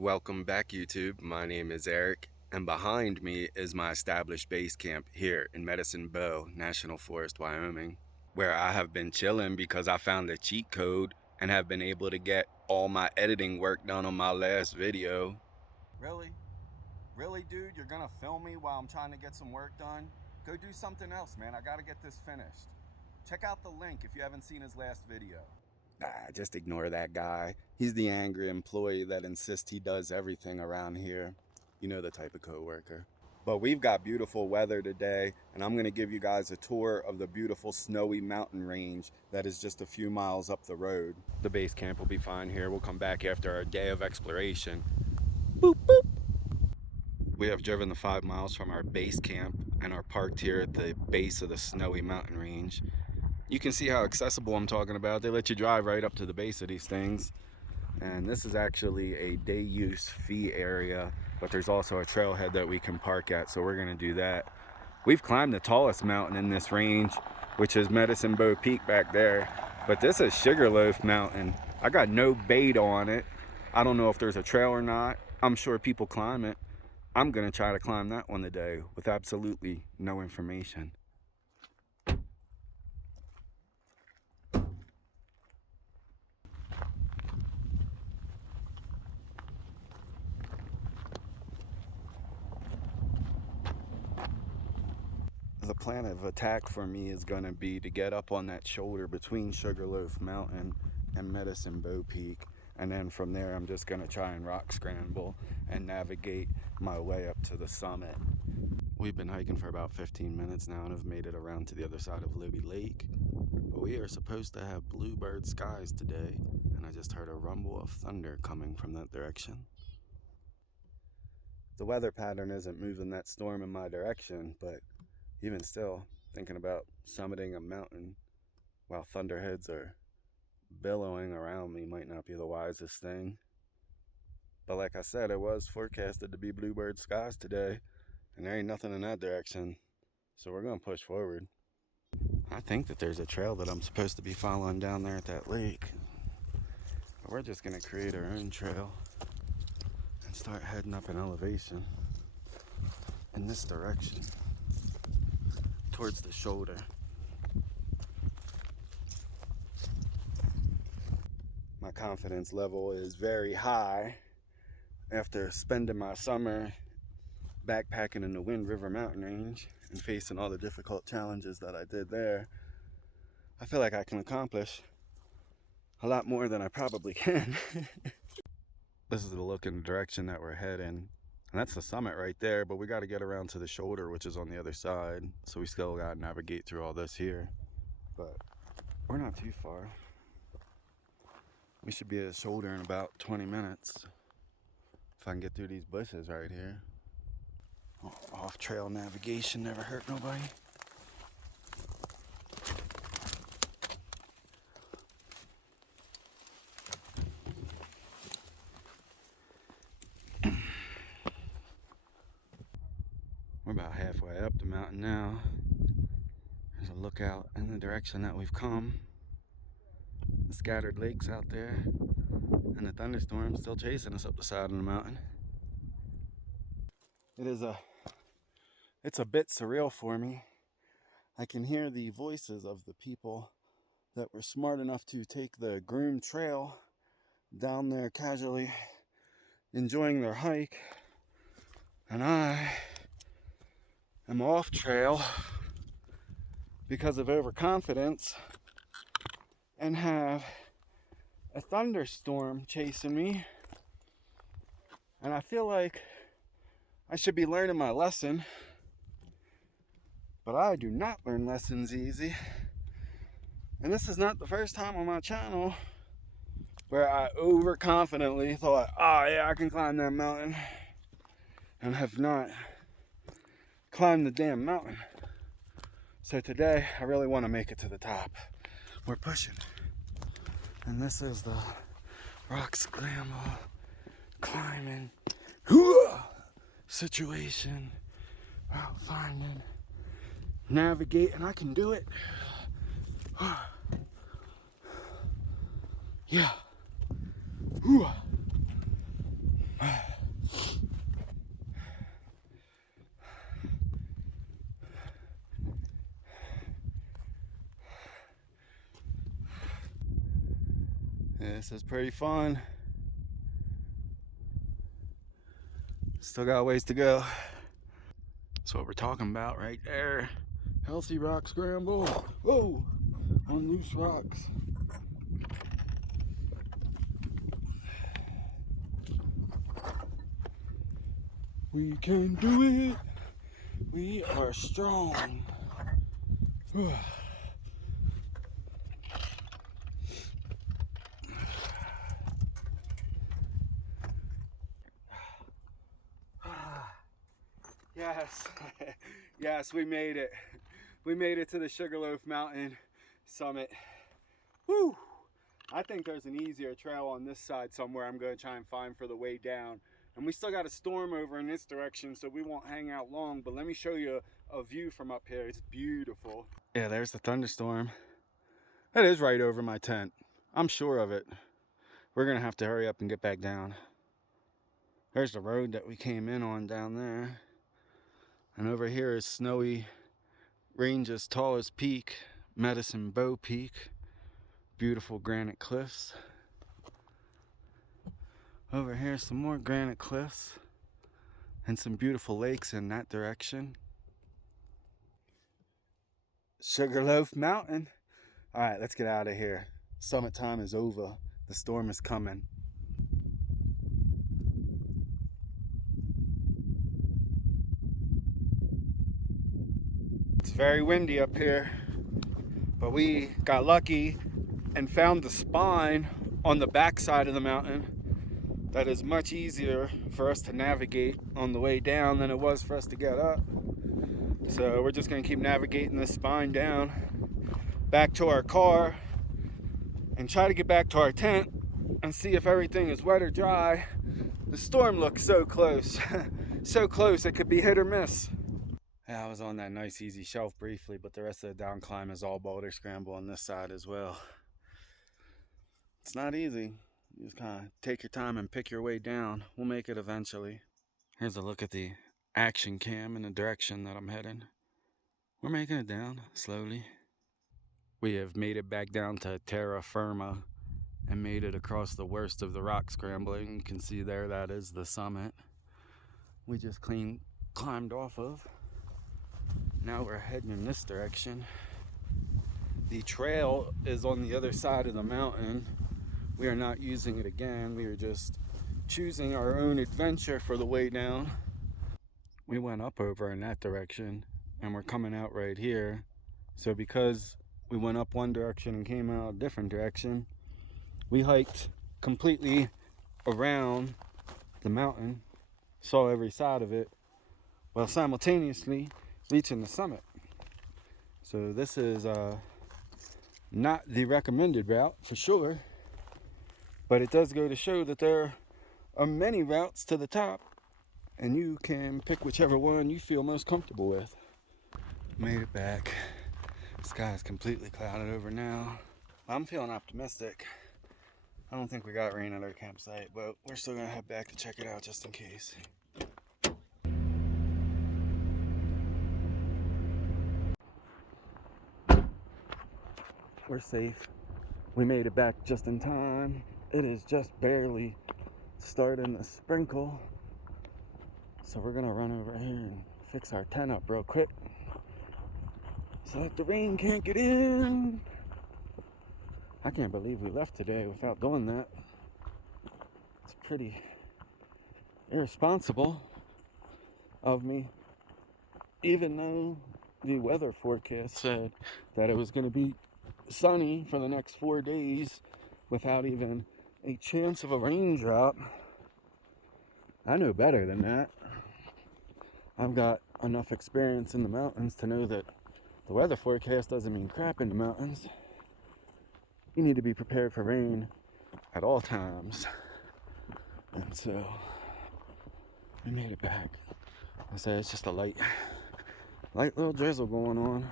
Welcome back, YouTube. My name is Eric, and behind me is my established base camp here in Medicine Bow National Forest, Wyoming, where I have been chilling because I found a cheat code and have been able to get all my editing work done on my last video. Really? Really, dude? You're gonna film me while I'm trying to get some work done? Go do something else, man. I gotta get this finished. Check out the link if you haven't seen his last video. Nah, just ignore that guy. He's the angry employee that insists he does everything around here. You know the type of coworker. But we've got beautiful weather today, and I'm gonna give you guys a tour of the beautiful snowy mountain range that is just a few miles up the road. The base camp will be fine here. We'll come back after our day of exploration. Boop, boop. We have driven the 5 miles from our base camp and are parked here at the base of the snowy mountain range. You can see how accessible I'm talking about. They let you drive right up to the base of these things. And this is actually a day use fee area, but there's also a trailhead that we can park at, so we're gonna do that. We've climbed the tallest mountain in this range, which is Medicine Bow Peak back there. But this is Sugarloaf Mountain. I got no bait on it. I don't know if there's a trail or not. I'm sure people climb it. I'm gonna try to climb that one today with absolutely no information. The plan of attack for me is going to be to get up on that shoulder between Sugarloaf Mountain and Medicine Bow Peak, and then from there I'm just going to try and rock scramble and navigate my way up to the summit. We've been hiking for about 15 minutes now and have made it around to the other side of Libby Lake, but we are supposed to have bluebird skies today, and I just heard a rumble of thunder coming from that direction. The weather pattern isn't moving that storm in my direction, but even still, thinking about summiting a mountain while thunderheads are billowing around me might not be the wisest thing. But like I said, it was forecasted to be bluebird skies today, and there ain't nothing in that direction, so we're gonna push forward. I think that there's a trail that I'm supposed to be following down there at that lake, but we're just gonna create our own trail and start heading up an elevation in this direction towards the shoulder. My confidence level is very high after spending my summer backpacking in the Wind River mountain range and facing all the difficult challenges that I did there. I feel like I can accomplish a lot more than I probably can. This is the look in the direction that we're heading. And that's the summit right there, but we got to get around to the shoulder, which is on the other side. So we still got to navigate through all this here. But we're not too far. We should be at the shoulder in about 20 minutes. If I can get through these bushes right here. Off-trail navigation never hurt nobody. We're about halfway up the mountain now. There's a lookout in the direction that we've come. The scattered lakes out there, and the thunderstorm still chasing us up the side of the mountain. It's a bit surreal for me. I can hear the voices of the people that were smart enough to take the groomed trail down there casually enjoying their hike, and I am off trail because of overconfidence and have a thunderstorm chasing me, and I feel like I should be learning my lesson, but I do not learn lessons easy. And this is not the first time on my channel where I overconfidently thought, oh yeah, I can climb that mountain, and have not climbed the damn mountain. So today, I really want to make it to the top. We're pushing. And this is the rock scramble, climbing situation, route finding, navigating. I can do it. Yeah. This is pretty fun. Still got a ways to go. That's what we're talking about right there. Healthy rock scramble. Whoa, on loose rocks. We can do it. We are strong. Yes, yes, we made it. We made it to the Sugarloaf Mountain summit. Woo! I think there's an easier trail on this side somewhere I'm going to try and find for the way down. And we still got a storm over in this direction, so we won't hang out long. But let me show you a view from up here. It's beautiful. Yeah, there's the thunderstorm. That is right over my tent. I'm sure of it. We're going to have to hurry up and get back down. There's the road that we came in on down there. And over here is Snowy Range's tallest peak, Medicine Bow Peak. Beautiful granite cliffs. Over here, some more granite cliffs and some beautiful lakes in that direction. Sugarloaf Mountain. All right, let's get out of here. Summit time is over. The storm is coming. It's very windy up here, but we got lucky and found the spine on the back side of the mountain that is much easier for us to navigate on the way down than it was for us to get up. So we're just gonna keep navigating this spine down back to our car and try to get back to our tent and see if everything is wet or dry. The storm looks so close. So close it could be hit or miss. Yeah, I was on that nice easy shelf briefly, but the rest of the down climb is all boulder scramble on this side as well. It's not easy. You just kind of take your time and pick your way down. We'll make it eventually. Here's a look at the action cam in the direction that I'm heading. We're making it down slowly. We have made it back down to terra firma and made it across the worst of the rock scrambling. You can see there, that is the summit we just climbed off of. Now we're heading in this direction. The trail is on the other side of the mountain. We are not using it again. We are just choosing our own adventure for the way down. We went up over in that direction and we're coming out right here. So because we went up one direction and came out a different direction, we hiked completely around the mountain, saw every side of it, while simultaneously reaching the summit. So this is not the recommended route for sure, but it does go to show that there are many routes to the top and you can pick whichever one you feel most comfortable with. Made it back. The sky is completely clouded over now. I'm feeling optimistic. I don't think we got rain at our campsite, but we're still gonna head back to check it out just in case. We're safe. We made it back just in time. It is just barely starting to sprinkle. So we're gonna run over here and fix our tent up real quick so that the rain can't get in. I can't believe we left today without doing that. It's pretty irresponsible of me, even though the weather forecast said that it was gonna be sunny for the next 4 days without even a chance of a raindrop. I know better than that. I've got enough experience in the mountains to know that the weather forecast doesn't mean crap in the mountains. You need to be prepared for rain at all times. And so we made it back. I said it's just a light little drizzle going on.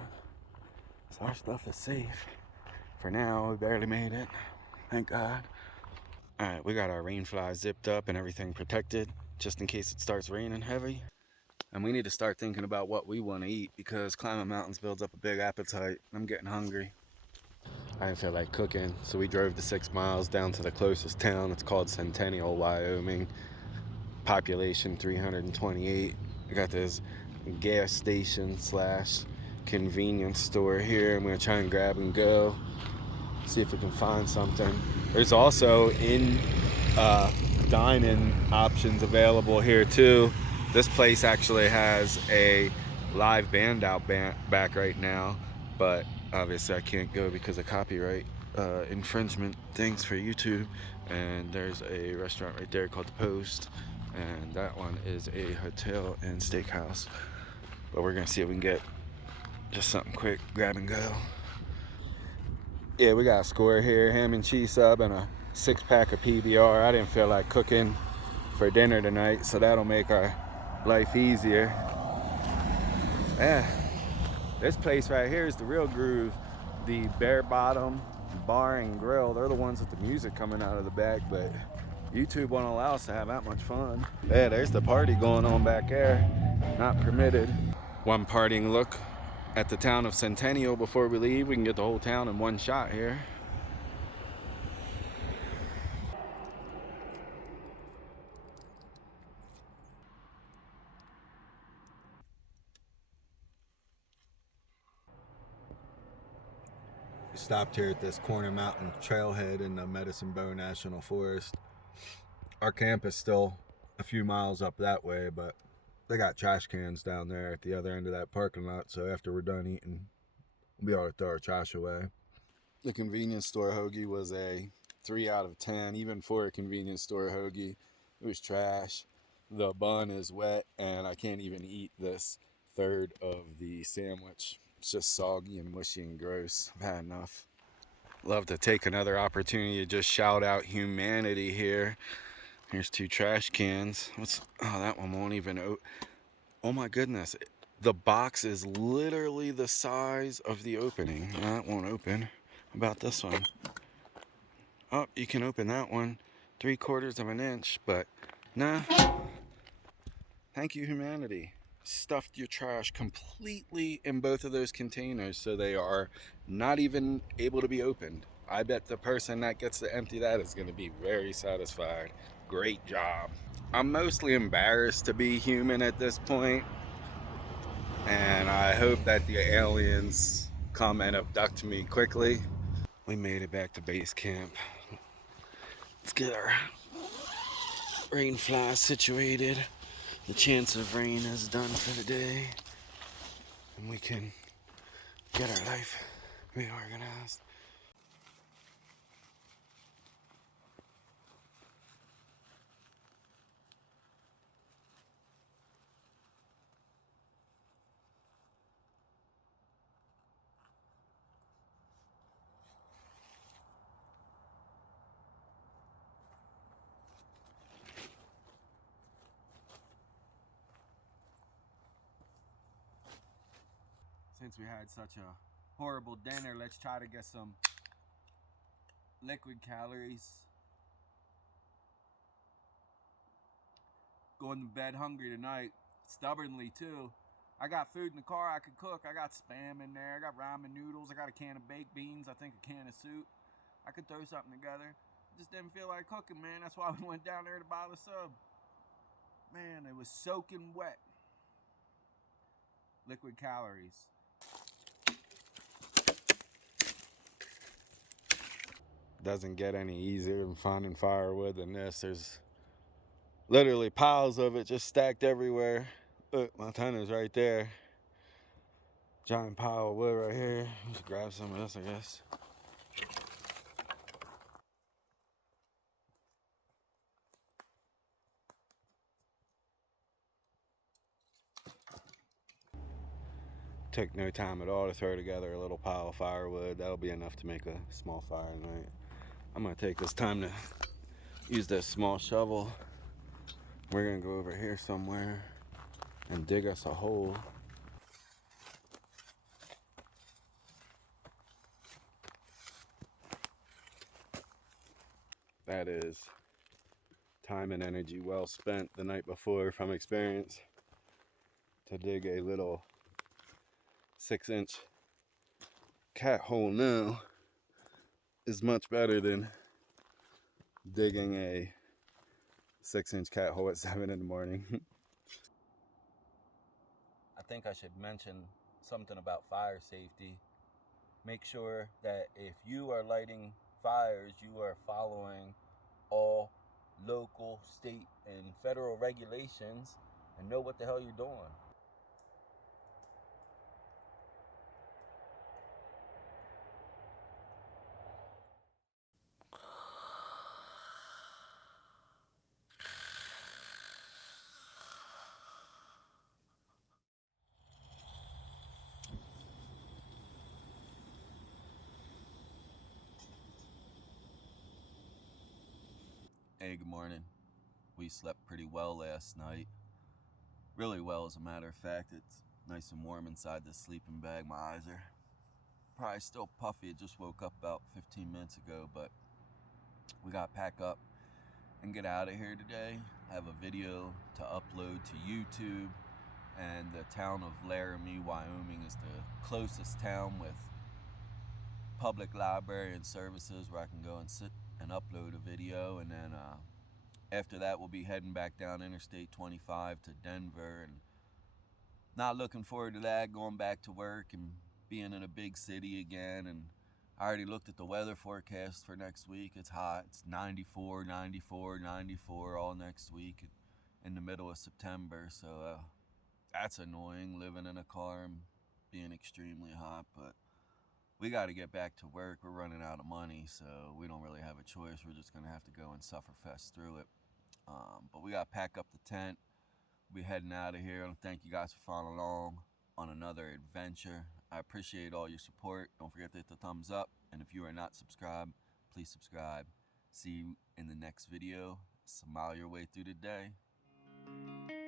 So our stuff is safe. For now, we barely made it. Thank God. All right, we got our rain fly zipped up and everything protected just in case it starts raining heavy. And we need to start thinking about what we want to eat because climbing mountains builds up a big appetite. I'm getting hungry. I didn't feel like cooking, so we drove the 6 miles down to the closest town. It's called Centennial, Wyoming. Population 328. We got this gas station slash convenience store here. I'm gonna try and grab and go, see if we can find something. There's also in dining options available here too. This place actually has a live band out back right now, but obviously I can't go because of copyright infringement things for YouTube. And there's a restaurant right there called The Post, and that one is a hotel and steakhouse. But we're gonna see if we can get just something quick, grab and go. Yeah, we got a score here, ham and cheese sub and a 6-pack of PBR. I didn't feel like cooking for dinner tonight, so that'll make our life easier. Yeah, this place right here is the real groove. The Bare Bottom Bar and Grill, they're the ones with the music coming out of the back, but YouTube won't allow us to have that much fun. Yeah, there's the party going on back there. Not permitted. One parting look at the town of Centennial before we leave. We can get the whole town in one shot here. Stopped here at this Corner Mountain trailhead in the Medicine Bow National Forest. Our camp is still a few miles up that way, but they got trash cans down there at the other end of that parking lot, so after we're done eating, we'll be able to throw our trash away. The convenience store hoagie was a 3 out of 10, even for a convenience store hoagie. It was trash. The bun is wet, and I can't even eat this third of the sandwich. It's just soggy and mushy and gross. I've had enough. Love to take another opportunity to just shout out humanity here. Here's 2 trash cans. Oh, that one won't even oh my goodness. The box is literally the size of the opening. That won't open. How about this one? Oh, you can open that one 3/4 of an inch, but nah. Thank you, humanity. Stuffed your trash completely in both of those containers so they are not even able to be opened. I bet the person that gets to empty that is going to be very satisfied. Great job. I'm mostly embarrassed to be human at this point, and I hope that the aliens come and abduct me quickly. We made it back to base camp. Let's get our rain fly situated. The chance of rain is done for the day, and we can get our life reorganized. Since we had such a horrible dinner, let's try to get some liquid calories. Going to bed hungry tonight, stubbornly too. I got food in the car I could cook. I got Spam in there, I got ramen noodles, I got a can of baked beans, I think a can of soup. I could throw something together. Just didn't feel like cooking, man. That's why we went down there to buy the sub. Man, it was soaking wet. Liquid calories. Doesn't get any easier than finding firewood than this. There's literally piles of it just stacked everywhere. Look, my tender's right there. Giant pile of wood right here. Let's grab some of this, I guess. Took no time at all to throw together a little pile of firewood. That'll be enough to make a small fire tonight. I'm gonna take this time to use this small shovel. We're gonna go over here somewhere and dig us a hole. That is time and energy well spent the night before from experience to dig a little 6-inch cat hole now is much better than digging a 6-inch cat hole at 7 in the morning. I think I should mention something about fire safety. Make sure that if you are lighting fires, you are following all local, state, and federal regulations and know what the hell you're doing. Hey, good morning. We slept pretty well last night. Really well, as a matter of fact. It's nice and warm inside this sleeping bag. My eyes are probably still puffy. I just woke up about 15 minutes ago, but we got to pack up and get out of here today. I have a video to upload to YouTube, and the town of Laramie, Wyoming is the closest town with public library and services where I can go and sit and upload a video. And then after that, we'll be heading back down Interstate 25 to Denver, and not looking forward to that, going back to work and being in a big city again. And I already looked at the weather forecast for next week. It's hot. It's 94, 94, 94 all next week in the middle of September. So that's annoying, living in a car and being extremely hot. But we got to get back to work. We're running out of money, so we don't really have a choice. We're just going to have to go and sufferfest through it. But we got to pack up the tent. We'll be heading out of here. Thank you guys for following along on another adventure. I appreciate all your support. Don't forget to hit the thumbs up. And if you are not subscribed, please subscribe. See you in the next video. Smile your way through the day.